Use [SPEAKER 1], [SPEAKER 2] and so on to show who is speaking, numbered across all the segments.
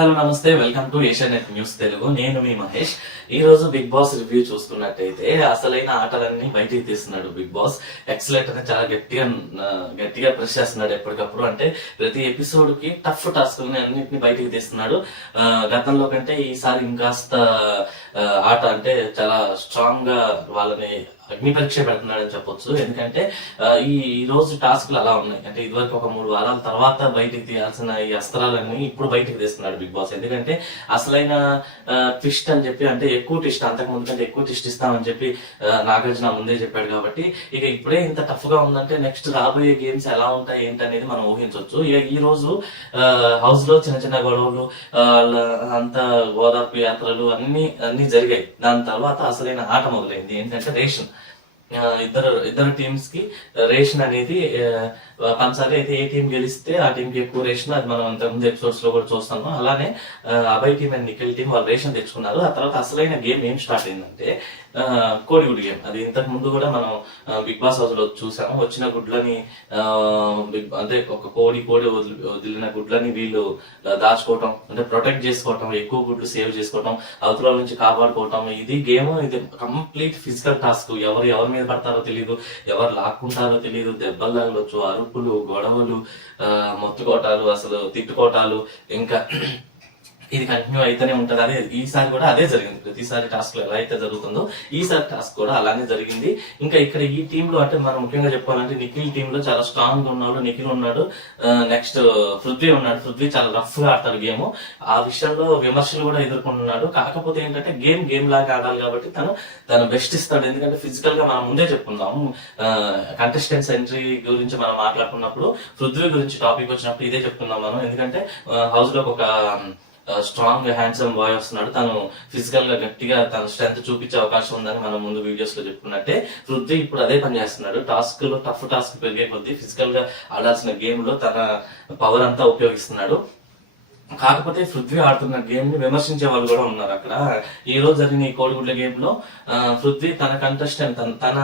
[SPEAKER 1] Hello నమస్తే. Welcome to Asianet news Telugu నేను మీ మహేష్. ఈ రోజు బిగ్ బాస్ రివ్యూ చూసుకున్నట్టయితే అసలైన ఆటలన్నీ బయటికి తీస్తున్నాడు బిగ్ బాస్ ఎక్సలెంట్ అని చాలా గట్టిగా గట్టిగా ప్రెస్ చేస్తున్నాడు ఎప్పటికప్పుడు. అంటే ప్రతి ఎపిసోడ్కి టఫ్ టాస్క్ అన్నింటిని బయటికి తీస్తున్నాడు. గతంలో కంటే ఈసారి ఇంకాస్త ఆట అంటే చాలా స్ట్రాంగ్గా వాళ్ళని అగ్ని పరీక్ష పెడుతున్నాడని చెప్పొచ్చు. ఎందుకంటే ఈ ఈ రోజు టాస్క్లు అలా ఉన్నాయి. అంటే ఇదివరకు ఒక మూడు వారాల తర్వాత బయటికి తీయాల్సిన ఈ అస్త్రాలన్నీ ఇప్పుడు బయటికి తీస్తున్నాడు బిగ్ బాస్. ఎందుకంటే అసలైన ట్విస్ట్ అని చెప్పి అంటే ఎక్కువ ట్విస్ట్ అంతకు ముందు కంటే ఎక్కువ ట్విస్ట్ ఇస్తామని చెప్పి నాగార్జున ముందే చెప్పాడు కాబట్టి ఇక ఇప్పుడే ఇంత టఫ్గా ఉందంటే నెక్స్ట్ రాబోయే గేమ్స్ ఎలా ఉంటాయి ఏంటి అనేది మనం ఊహించవచ్చు ఇక ఈ రోజు హౌస్లో చిన్న చిన్న గొడవలు అంత గోదావరి యాత్రలు అన్ని అన్ని జరిగాయి. దాని తర్వాత అసలైన ఆట మొదలైంది. ఏంటంటే రేషన్. ఇద్దరు ఇద్దరు టీమ్స్కి రేషన్ అనేది పంచాలి అయితే ఏ టీం గెలిస్తే ఆ టీంకి ఎక్కువ రేషన్ అది మనం ఇంతకుముందు ఎపిసోడ్స్లో కూడా చూస్తాము అలానే ఆ, Abhay team and Nikhil team వాళ్ళు రేషన్ తెచ్చుకున్నారు. ఆ తర్వాత అసలైన గేమ్ ఏం స్టార్ట్ అయిందంటే కోడిగుడ్ కోడిగుడ్డు గేమ్. అది ఇంతకు ముందు కూడా మనం బిగ్ బాస్ హౌస్లో చూసాము. వచ్చిన గుడ్లని బిగ్ అంటే ఒక కోడి కోడి వదిలి- వదిలిన గుడ్లని వీళ్ళు దాచుకోవటం అంటే ప్రొటెక్ట్ చేసుకోవటం ఎక్కువ గుడ్లు సేవ్ చేసుకోవటం అవతల నుంచి కాపాడుకోవటం ఇది గేమ్ ఇది కంప్లీట్ ఫిజికల్ టాస్క్ ఎవరు ఎవరి మీద పడతారో తెలియదు ఎవరు లాక్కుంటారో తెలియదు దెబ్బలు తగలొచ్చు అరుపులు గొడవలు ఆ, మొత్తుకోటాలు అసలు తిట్టుకోటాలు ఇంకా ఇది కంటిన్యూ అయితేనే ఉంటది. అదే ఈసారి కూడా అదే జరిగింది. ప్రతిసారి టాస్క్ ఎలా అయితే జరుగుతుందో ఈసారి టాస్క్ కూడా అలానే జరిగింది. ఇంకా ఇక్కడ ఈ టీమ్లో అంటే మనం ముఖ్యంగా చెప్పాలంటే నిఖిల్ టీమ్లో చాలా స్ట్రాంగ్గా ఉన్నాడు. నిఖిల్ ఉన్నాడు. నెక్స్ట్ పృథ్వీ ఉన్నాడు. పృథ్వీ చాలా రఫ్గా ఆడతాడు గేమ్ ఆ విషయంలో విమర్శలు కూడా ఎదుర్కొంటున్నాడు. కాకపోతే ఏంటంటే గేమ్ గేమ్ లాగా ఆడాలి కాబట్టి తను తను బెస్ట్ ఇస్తాడు. ఎందుకంటే ఫిజికల్గా మనం ముందే చెప్పుకున్నాము కంటెస్టెంట్స్ ఎంట్రీ గురించి మనం మాట్లాడుకున్నప్పుడు పృథ్వీ గురించి టాపిక్ వచ్చినప్పుడు ఇదే చెప్పుకున్నాం మనం. ఎందుకంటే హౌస్లో ఒక స్ట్రాంగ్ హ్యాండ్సమ్ బాయ్ వస్తున్నాడు. తను ఫిజికల్గా గట్టిగా తన స్ట్రెంత్ చూపించే అవకాశం ఉందని మనం ముందు వీడియోస్లో చెప్పుకున్నట్టే పృథ్వీ ఇప్పుడు అదే పని చేస్తున్నాడు. టాస్క్లో టఫ్ టాస్క్ పెరిగే కొద్దీ ఫిజికల్గా ఆడాల్సిన గేమ్లో తన పవర్ అంతా ఉపయోగిస్తున్నాడు. కాకపోతే పృథ్వీ ఆడుతున్న గేమ్ని విమర్శించే వాళ్ళు కూడా ఉన్నారు అక్కడ. ఈ రోజు జరిగిన ఈ కోడిగుడ్ల గేమ్లో పృథ్వీ తన కంటెస్టెంట్ తన తన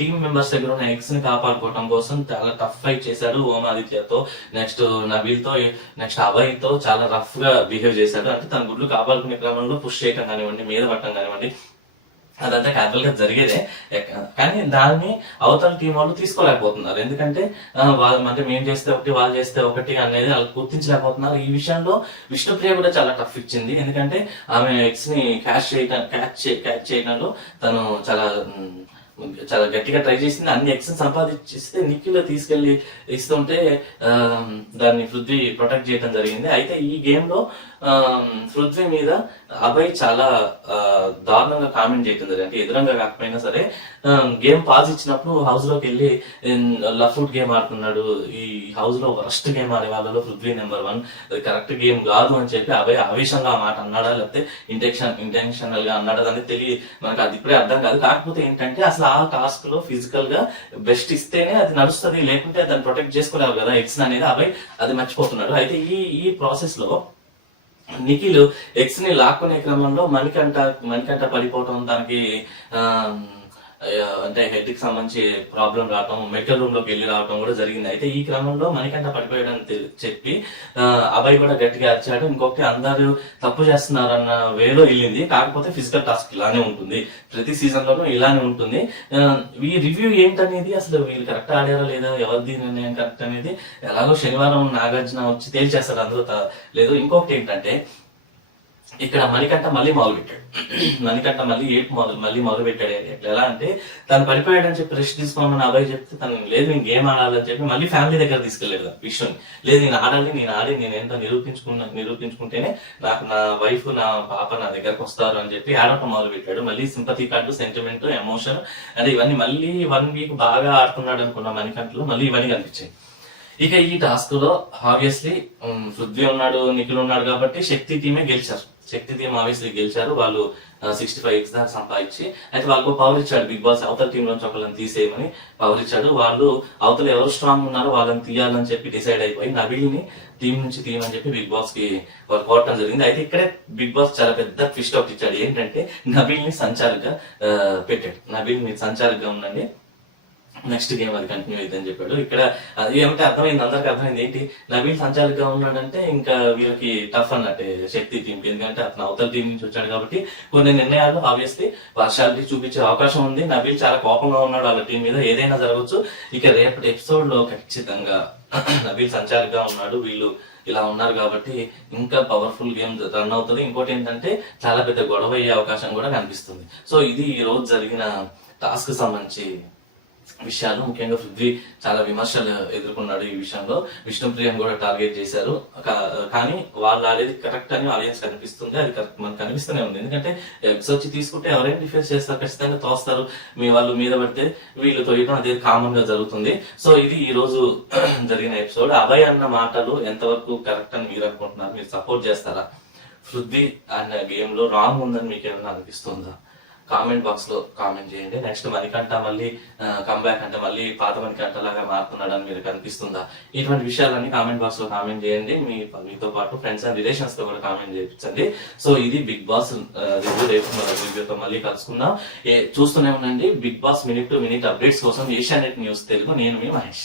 [SPEAKER 1] టీమ్ మెంబర్స్ దగ్గర ఉన్న ఎగ్స్ని కాపాడుకోవడం కోసం చాలా టఫ్ ఫైట్ చేశాడు ఓం ఆదిత్యతో. నెక్స్ట్ నబీల్తో నెక్స్ట్ అభయ్తో చాలా రఫ్గా బిహేవ్ చేశాడు. అంటే తన గుడ్లు కాపాడుకునే క్రమంలో పుష్ చేయడం కానివ్వండి మీద పట్టడం కానివ్వండి అదంతా క్యాపిటల్గా జరిగేదే. కానీ దాన్ని అవతల టీం వాళ్ళు తీసుకోలేకపోతున్నారు. ఎందుకంటే వాళ్ళు అంటే మేము చేస్తే ఒకటి వాళ్ళు చేస్తే ఒకటి అనేది వాళ్ళు గుర్తించలేకపోతున్నారు. ఈ విషయంలో విష్ణుప్రియ కూడా చాలా టఫ్ ఇచ్చింది. ఎందుకంటే ఆమె ఎక్స్ని క్యాచ్ చేయడం క్యాచ్ క్యాచ్ చేయడంలో తను చాలా చాలా గట్టిగా ట్రై చేసింది. అన్ని ఎక్స్ సంపాదించిస్తే నిఖిల్ తీసుకెళ్ళి ఇస్తుంటే ఆ, దాన్ని పృథ్వీ ప్రొటెక్ట్ చేయడం జరిగింది. అయితే ఈ గేమ్లో ఆ, పృథ్వీ మీద అభయ్ చాలా ఆ, దారుణంగా కామెంట్ చేయడం జరిగింది. అంటే ఎదురంగా కాకపోయినా సరే గేమ్ పాజ్ ఇచ్చినప్పుడు హౌస్లోకి వెళ్ళి లఫ్ట్ గేమ్ ఆడుతున్నాడు ఈ హౌస్లో వరస్ట్ గేమ్ ఆడే వాళ్ళలో Prithvi number one correct game కాదు అని చెప్పి అవే ఆవేశంగా ఆ మాట అన్నాడా లేకపోతే ఇంటెన్షన్ ఇంటెన్షనల్గా అన్నాడా అనేది తెలియ మనకు అది ఇప్పుడే అర్థం కాదు. కాకపోతే ఏంటంటే అసలు ఆ టాస్క్లో ఫిజికల్గా బెస్ట్ ఇస్తేనే అది నడుస్తుంది లేకుంటే దాన్ని ప్రొటెక్ట్ చేసుకోలేవు కదా. ఎక్స్ అనేది అభయ్ అది మర్చిపోతున్నాడు. అయితే ఈ ఈ ప్రాసెస్లో నిఖిల్ ఎక్స్ని లాక్కునే క్రమంలో మణికంట మణికంట పడిపోవటం దానికి ఆ, అంటే హెడ్కి సంబంధించి ప్రాబ్లం రావటం మెడికల్ రూమ్లోకి వెళ్ళి రావటం కూడా జరిగింది. అయితే ఈ క్రమంలో మణికంఠ పడిపోయాడని చెప్పి అబ్బాయి కూడా గట్టిగా అరిచాడు. ఇంకొకటి అందరూ తప్పు చేస్తున్నారన్న వేలో వెళ్ళింది. కాకపోతే ఫిజికల్ టాస్క్ ఇలానే ఉంటుంది. ప్రతి సీజన్ లోనూ ఇలానే ఉంటుంది. ఈ రివ్యూ ఏంటనేది అసలు వీళ్ళు కరెక్ట్ ఆడారా లేదా ఎవరిది నిర్ణయం కరెక్ట్ అనేది? ఎలాగో శనివారం నాగార్జున వచ్చి తేల్చేస్తారు అందులో లేదు. ఇంకొకటి ఏంటంటే ఇక్కడ మణికంఠ మళ్ళీ మొదలు పెట్టాడు మణికంఠ మళ్ళీ ఏటు మొదలు మళ్ళీ మొదలు పెట్టాడు ఎట్లా ఎలా అంటే తను పడిపోయాడని చెప్పి రెస్ట్ తీసుకోమని అబ్బాయి చెప్తే తను లేదు నేను గేమ్ ఆడాలని చెప్పి మళ్ళీ ఫ్యామిలీ దగ్గర తీసుకెళ్ళేదు విషయం లేదు నేను ఆడాలి నేను ఆడి నేను ఎంత నిరూపించుకున్నా నిరూపించుకుంటేనే నాకు నా వైఫ్ నా పాప నా దగ్గరకు వస్తారు అని చెప్పి ఆడటం మొదలు పెట్టాడు మళ్ళీ సింపతి కార్డు సెంటిమెంట్ ఎమోషన్ అంటే ఇవన్నీ మళ్ళీ వన్ వీక్ బాగా ఆడుతున్నాడు అనుకున్న మణికంఠలో మళ్ళీ ఇవన్నీ కనిపించాయి. ఇక ఈ టాస్క్లో ఆబ్వియస్లీ పృథ్వీ ఉన్నాడు నిఖిల్ ఉన్నాడు కాబట్టి శక్తి టీమే గెలిచారు. శక్తి టీం ఆబ్వియస్లీ గెలిచారు. వాళ్ళు సిక్స్టీ ఫైవ్ ఎక్స్ దాకా సంపాదించి అయితే వాళ్ళకు పవర్ ఇచ్చాడు బిగ్ బాస్. అవతల టీం నుంచి ఒకళ్ళని తీసేయమని పవర్ ఇచ్చాడు. వాళ్ళు అవతల ఎవరు స్ట్రాంగ్ ఉన్నారో వాళ్ళని తీయాలని చెప్పి డిసైడ్ అయిపోయి నబీల్ని టీం నుంచి తీయమని చెప్పి బిగ్ బాస్కి వాళ్ళు కోరటం జరిగింది. అయితే ఇక్కడే బిగ్ బాస్ చాలా పెద్ద ట్విస్ట్ ఒకటి ఇచ్చాడు. ఏంటంటే నబీల్ని సంచారిగా పెట్టాడు. నబీల్ మీరు సంచారిగా ఉండండి. నెక్స్ట్ గేమ్ అది కంటిన్యూ అవుతుందని చెప్పాడు. ఇక్కడ అది ఏమంటే అర్థమైంది అందరికి అర్థమైంది. ఏంటి? నవీన్ సంచాలకుగా ఉన్నాడంటే ఇంకా వీళ్ళకి టఫ్ అన్నట్టే శక్తి టీంకి. ఎందుకంటే అతను అవతల టీం నుంచి వచ్చాడు కాబట్టి కొన్ని నిర్ణయాలు ఆబ్వియస్లీ పార్షాలిటీ చూపించే అవకాశం ఉంది. నవీన్ చాలా కోపంగా ఉన్నాడు వాళ్ళ టీం మీద. ఏదైనా జరగవచ్చు. ఇక రేపటి ఎపిసోడ్లో ఖచ్చితంగా నవీన్ సంచాలకుగా ఉన్నాడు. వీళ్ళు ఇలా ఉన్నారు కాబట్టి ఇంకా పవర్ఫుల్ గేమ్ రన్ అవుతుంది. ఇంకోటి ఏంటంటే చాలా పెద్ద గొడవ అయ్యే అవకాశం కూడా కనిపిస్తుంది. సో ఇది ఈ రోజు జరిగిన టాస్క్ సంబంధించి విషయాలు ముఖ్యంగా పృథ్వీ చాలా విమర్శలు ఎదుర్కొన్నాడు ఈ విషయంలో. విష్ణుప్రియం కూడా టార్గెట్ చేశారు. కానీ వాళ్ళు ఆడేది కరెక్ట్ అని ఆడియన్స్ కనిపిస్తుంది. అది కరెక్ట్ మనకు కనిపిస్తూనే ఉంది. ఎందుకంటే ఎగ్స్ వచ్చి తీసుకుంటే ఎవరైనా డిఫెన్స్ చేస్తారు ఖచ్చితంగా తోస్తారు. మీ వాళ్ళు మీద పడితే వీళ్ళు తోయడం అదే కామన్గా జరుగుతుంది. సో ఇది ఈ రోజు జరిగిన ఎపిసోడ్ అభయ్ అన్న మాటలు ఎంతవరకు కరెక్ట్ అని మీరు అనుకుంటున్నారు? మీరు సపోర్ట్ చేస్తారా? పృథ్వీ అన్న గేమ్లో రాంగ్ ఉందని మీకు ఏమైనా అనిపిస్తుందా? కామెంట్ బాక్స్లో కామెంట్ చేయండి. నెక్స్ట్ మణికంఠ మళ్ళీ కంబ్యాక్ అంటే మళ్ళీ పాత మణికంఠ లాగా మారుతున్నాడని మీరు కనిపిస్తుందా? ఇటువంటి విషయాలన్నీ కామెంట్ బాక్స్లో కామెంట్ చేయండి. మీ మీతో పాటు ఫ్రెండ్స్ అండ్ రిలేషన్స్తో కూడా కామెంట్ చేయించండి. సో ఇది బిగ్ బాస్ రివ్యూ రేపు మన రివ్యూతో మళ్ళీ కలుసుకుందాం. చూస్తూనే ఉండండి. Bigg Boss minute to minute updates కోసం ఏషియా నెట్ న్యూస్ తెలుగు. నేను మీ మహేష్.